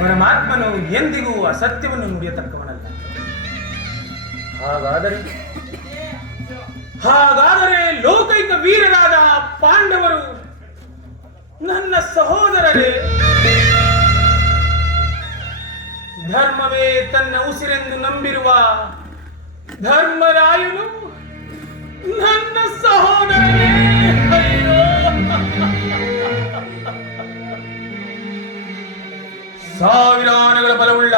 ಪರಮಾತ್ಮನು ಎಂದಿಗೂ ಅಸತ್ಯವನ್ನು ನುಡಿಯತಕ್ಕವನಲ್ಲ. ಹಾಗಾದರೆ ಲೋಕೈಕ ವೀರರಾದ ಪಾಂಡವರು ನನ್ನ ಸಹೋದರರೇ. ಧರ್ಮವೇ ತನ್ನ ಉಸಿರೆಂದು ನಂಬಿರುವ ಧರ್ಮರಾಯನು ನನ್ನ ಸಹೋದರನೇ. ಅಯ್ಯೋ, ಸಾವಿರಾನುಗಳ ಬಲವುಳ್ಳ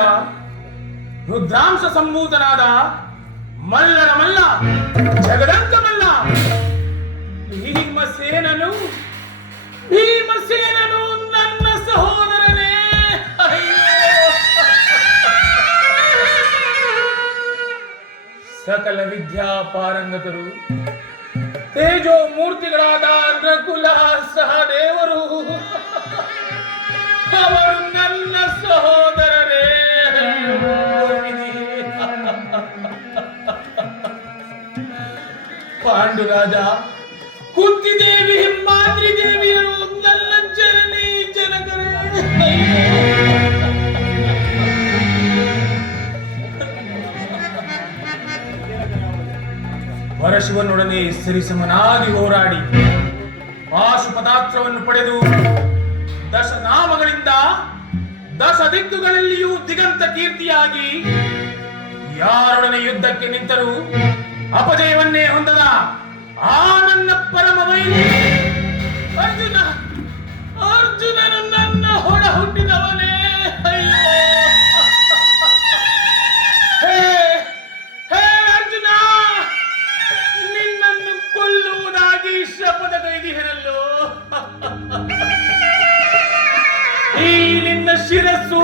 ರುದ್ರಾಂಶ ಸಂಭೂತನಾದ ಮಲ್ಲನ ಮಲ್ಲ, ಜಗದಂಕ ಮಲ್ಲ ಭೀಮಸೇನನು ನನ್ನ ಸಹೋದರನೇ. ಸಕಲ ವಿದ್ಯಾ ಪಾರಂಗತರು, ತೇಜೋ ಮೂರ್ತಿಗಳಾದ ನಕುಲ ಸಹದೇವರು ಅವರು ನನ್ನ ಸಹೋದರರೇ. ಪಾಂಡುರಾಜ, ಕುಂತಿದೇವಿ, ಮಾದ್ರಿ ದೇವಿಯರು ನನ್ನ ಜನನಿ ಜನಕರೇ. ಪರಶಿವನೊಡನೆ ಸರಿಸಮನಾಗಿ ಹೋರಾಡಿ ಪಾಶುಪದಾಸ್ತ್ರವನ್ನು ಪಡೆದು ದಶನಾಮಗಳಿಂದ ದಶ ದಿಕ್ಕುಗಳಲ್ಲಿಯೂ ದಿಗಂತ ಕೀರ್ತಿಯಾಗಿ ಯಾರೊಡನೆ ಯುದ್ಧಕ್ಕೆ ನಿಂತರೂ ಅಪಜಯವನ್ನೇ ಹೊಂದದ ಆ ನನ್ನ ಪರಮ ವೈರಿ ಅರ್ಜುನನು ನನ್ನ ಹೊಡ ಹುಟ್ಟಿದವನೇ. ಅಯ್ಯೋ, ಹೇ ಅರ್ಜುನ, ನಿನ್ನನ್ನು ಕೊಲ್ಲುವುದಾಗಿ ಶಪಥ ಕೈದಿಹನಲ್ಲೋ. ಈ ನಿನ್ನ ಶಿರಸ್ಸು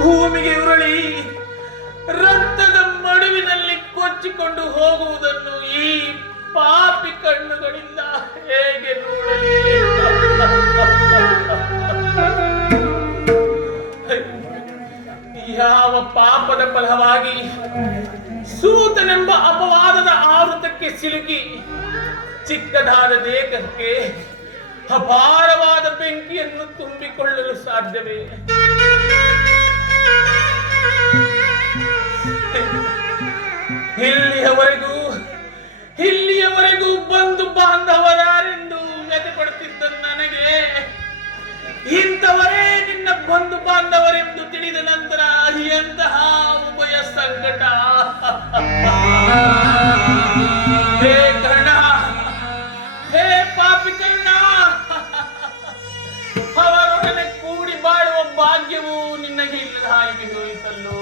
ಭೂಮಿಗೆ ಉರುಳಿ ರಕ್ತದ ಮಡುವಿನಲ್ಲಿ ಕೊಚ್ಚಿಕೊಂಡು ಹೋಗುವುದನ್ನು ಈ ಪಾಪಿ ಕಣ್ಣುಗಳಿಂದ ಹೇಗೆ ನೋಡಲಿ? ಯಾವ ಪಾಪದ ಫಲವಾಗಿ ಸೂತನೆಂಬ ಅಪವಾದದ ಆವೃತಕ್ಕೆ ಸಿಲುಕಿ ಚಿಕ್ಕದಾದ ದೇಹಕ್ಕೆ ಅಪಾರವಾದ ಬೆಂಕಿಯನ್ನು ತುಂಬಿಕೊಳ್ಳಲು ಸಾಧ್ಯವೇ? ಇಲ್ಲಿಯವರೆಗೂ ಬಂಧು ಬಾಂಧವರೆಂದು ವ್ಯಥೆಪಡುತ್ತಿದ್ದ ನನಗೆ ಇಂಥವರೇ ನಿನ್ನ ಬಂಧು ಬಾಂಧವರೆಂದು ತಿಳಿದ ನಂತರ ಎಂತಹ ಉಭಯ ಸಂಕಟ. ಹೇ ಕರ್ಣ, ಹೇ ಪಾಪಿ ಕರ್ಣ, ಅವರೊಡನೆ ಕೂಡಿ ಬಾಳುವ ಭಾಗ್ಯವು ನಿನಗೆ ಇಲ್ಲದ ಹಾಗೆ ಹೋಯಿತಲ್ಲೋ.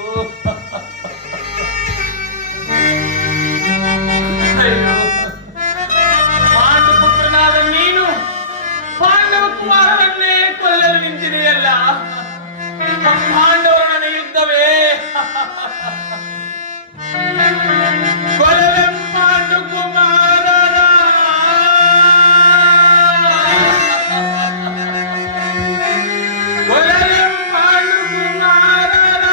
ಪಾಂಡುಪುತ್ರನಾದ ನೀನು ಪಾಂಡವ ಕುಮಾರನನ್ನೇ ಕೊಲ್ಲಲು ನಿಂತಿದೆಯಲ್ಲ. ಪಾಂಡವರೊಡನೆ ಯುದ್ಧವೇ?